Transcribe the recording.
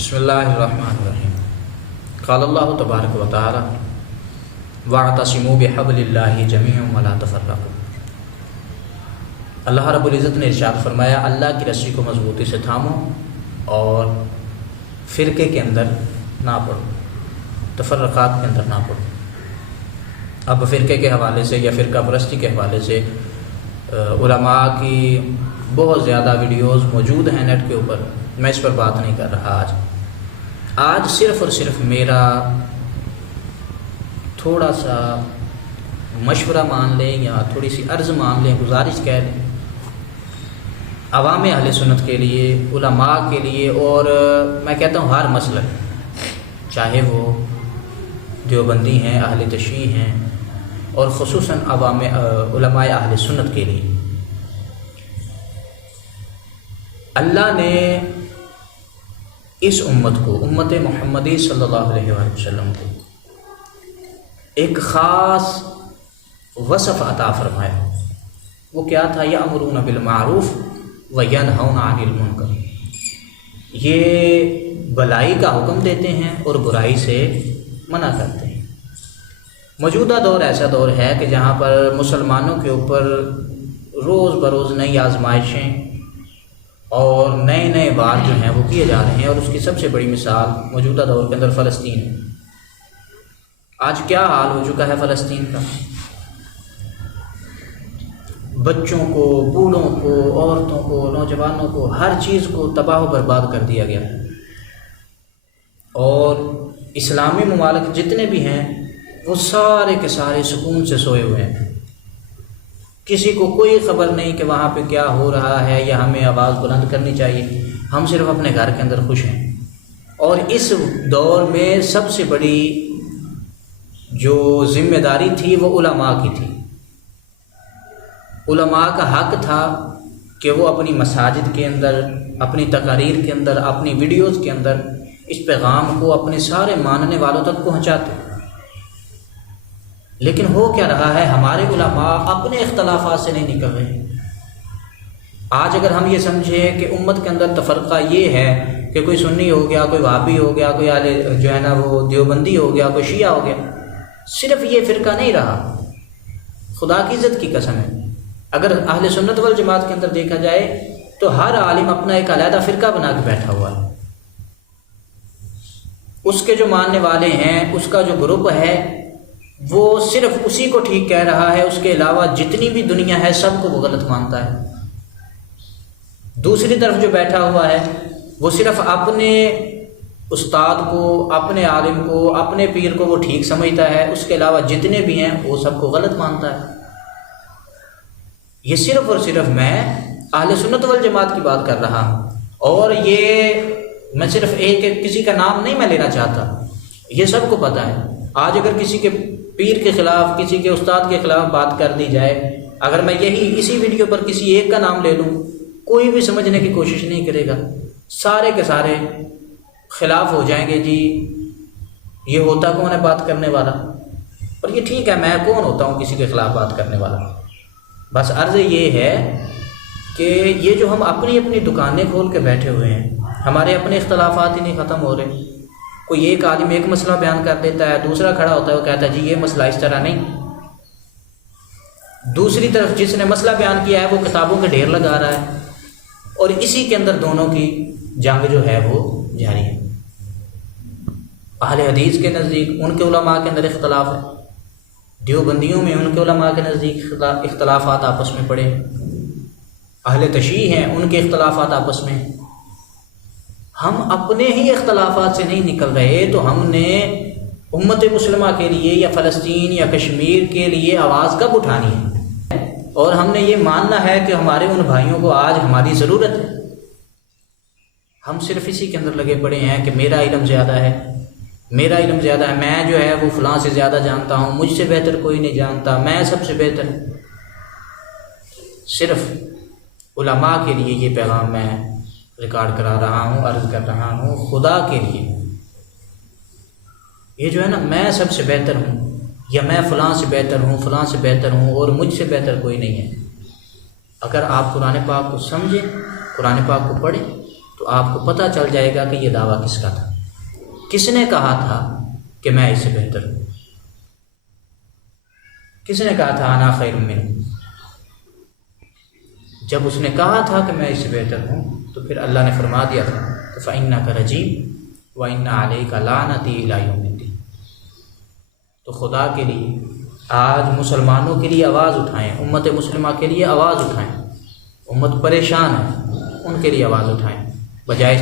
بسم اللہ الرحمن الرحیم قال اللہ تبارک و تعالی واعتصموا بحبل اللہ جمیعا ولا تفرقوا۔ اللہ رب العزت نے ارشاد فرمایا اللہ کی رسی کو مضبوطی سے تھامو اور فرقے کے اندر نہ پڑو، تفرقات کے اندر نہ پڑو۔ اب فرقے کے حوالے سے یا فرقہ پرستی کے حوالے سے علماء کی بہت زیادہ ویڈیوز موجود ہیں نیٹ کے اوپر، میں اس پر بات نہیں کر رہا۔ آج صرف اور صرف میرا تھوڑا سا مشورہ مان لیں یا تھوڑی سی عرض مان لیں، گزارش کہہ لیں، عوام اہل سنت کے لیے، علماء کے لیے، اور میں کہتا ہوں ہر مسلک، چاہے وہ دیوبندی ہیں، اہل تشیع ہیں، اور خصوصاً عوام علماء اہل سنت کے لیے۔ اللہ نے اس امت کو، امت محمدی صلی اللہ علیہ وآلہ وسلم کو ایک خاص وصف عطا فرمایا۔ وہ کیا تھا؟ یأمرون بالمعروف وینہون عن المنکر۔ یہ بھلائی کا حکم دیتے ہیں اور برائی سے منع کرتے ہیں۔ موجودہ دور ایسا دور ہے کہ جہاں پر مسلمانوں کے اوپر روز بروز نئی آزمائشیں اور نئے نئے وار جو ہیں وہ کیے جا رہے ہیں، اور اس کی سب سے بڑی مثال موجودہ دور کے اندر فلسطین ہے۔ آج کیا حال ہو چکا ہے فلسطین کا؟ بچوں کو، بوڑھوں کو، عورتوں کو، نوجوانوں کو، ہر چیز کو تباہ و برباد کر دیا گیا ہے، اور اسلامی ممالک جتنے بھی ہیں وہ سارے کے سارے سکون سے سوئے ہوئے ہیں۔ کسی کو کوئی خبر نہیں کہ وہاں پہ کیا ہو رہا ہے یا ہمیں آواز بلند کرنی چاہیے۔ ہم صرف اپنے گھر کے اندر خوش ہیں۔ اور اس دور میں سب سے بڑی جو ذمہ داری تھی وہ علماء کی تھی۔ علماء کا حق تھا کہ وہ اپنی مساجد کے اندر، اپنی تقاریر کے اندر، اپنی ویڈیوز کے اندر اس پیغام کو اپنے سارے ماننے والوں تک پہنچاتے۔ لیکن ہو کیا رہا ہے؟ ہمارے علماء اپنے اختلافات سے نہیں نکل رہے۔ آج اگر ہم یہ سمجھیں کہ امت کے اندر تفرقہ یہ ہے کہ کوئی سنی ہو گیا، کوئی وہابی ہو گیا، کوئی جو ہے نا وہ دیوبندی ہو گیا، کوئی شیعہ ہو گیا، صرف یہ فرقہ نہیں رہا۔ خدا کی عزت کی قسم ہے، اگر اہل سنت والجماعت کے اندر دیکھا جائے تو ہر عالم اپنا ایک علیحدہ فرقہ بنا کے بیٹھا ہوا ہے۔ اس کے جو ماننے والے ہیں، اس کا جو گروپ ہے، وہ صرف اسی کو ٹھیک کہہ رہا ہے، اس کے علاوہ جتنی بھی دنیا ہے سب کو وہ غلط مانتا ہے۔ دوسری طرف جو بیٹھا ہوا ہے وہ صرف اپنے استاد کو، اپنے عالم کو، اپنے پیر کو وہ ٹھیک سمجھتا ہے، اس کے علاوہ جتنے بھی ہیں وہ سب کو غلط مانتا ہے۔ یہ صرف اور صرف میں اہل سنت والجماعت کی بات کر رہا ہوں، اور یہ میں صرف کسی کا نام نہیں میں لینا چاہتا، یہ سب کو پتہ ہے۔ آج اگر کسی کے پیر کے خلاف، کسی کے استاد کے خلاف بات کر دی جائے، اگر میں اسی ویڈیو پر کسی ایک کا نام لے لوں، کوئی بھی سمجھنے کی کوشش نہیں کرے گا، سارے کے سارے خلاف ہو جائیں گے۔ جی یہ ہوتا کون ہے بات کرنے والا؟ اور یہ ٹھیک ہے، میں کون ہوتا ہوں کسی کے خلاف بات کرنے والا؟ بس عرض یہ ہے کہ یہ جو ہم اپنی اپنی دکانیں کھول کے بیٹھے ہوئے ہیں، ہمارے اپنے اختلافات ہی نہیں ختم ہو رہے۔ کوئی ایک عالم ایک مسئلہ بیان کر دیتا ہے، دوسرا کھڑا ہوتا ہے، وہ کہتا ہے جی یہ مسئلہ اس طرح نہیں۔ دوسری طرف جس نے مسئلہ بیان کیا ہے وہ کتابوں کے ڈھیر لگا رہا ہے، اور اسی کے اندر دونوں کی جنگ جو ہے وہ جاری ہے۔ اہل حدیث کے نزدیک ان کے علماء کے اندر اختلاف ہے، دیوبندیوں میں ان کے علماء کے نزدیک اختلافات آپس میں پڑے، اہل تشیع ہیں ان کے اختلافات آپس میں۔ ہم اپنے ہی اختلافات سے نہیں نکل رہے تو ہم نے امت مسلمہ کے لیے یا فلسطین یا کشمیر کے لیے آواز کب اٹھانی ہے؟ اور ہم نے یہ ماننا ہے کہ ہمارے ان بھائیوں کو آج ہماری ضرورت ہے۔ ہم صرف اسی کے اندر لگے پڑے ہیں کہ میرا علم زیادہ ہے، میرا علم زیادہ ہے، میں جو ہے وہ فلاں سے زیادہ جانتا ہوں، مجھ سے بہتر کوئی نہیں جانتا، میں سب سے بہتر۔ صرف علماء کے لیے یہ پیغام میں ریکارڈ کرا رہا ہوں، عرض کر رہا ہوں، خدا کے لیے یہ جو ہے نا میں سب سے بہتر ہوں یا میں فلاں سے بہتر ہوں، فلاں سے بہتر ہوں اور مجھ سے بہتر کوئی نہیں ہے۔ اگر آپ قرآن پاک کو سمجھیں، قرآن پاک کو پڑھیں تو آپ کو پتہ چل جائے گا کہ یہ دعویٰ کس کا تھا، کس نے کہا تھا کہ میں اس سے بہتر ہوں، کس نے کہا تھا انا خیر منہ۔ جب اس نے کہا تھا کہ میں اس سے بہتر ہوں تو پھر اللہ نے فرما دیا تھا کہ فَإِنَّكَ رَجِيمٌ وَإِنَّ عَلَيْكَ لَعْنَتِي إِلَىٰ يَوْمِ الدِّينِ۔ تو خدا کے لیے آج مسلمانوں کے لیے آواز اٹھائیں، امت مسلمہ کے لیے آواز اٹھائیں، امت پریشان ہے ان کے لیے آواز اٹھائیں، بجائے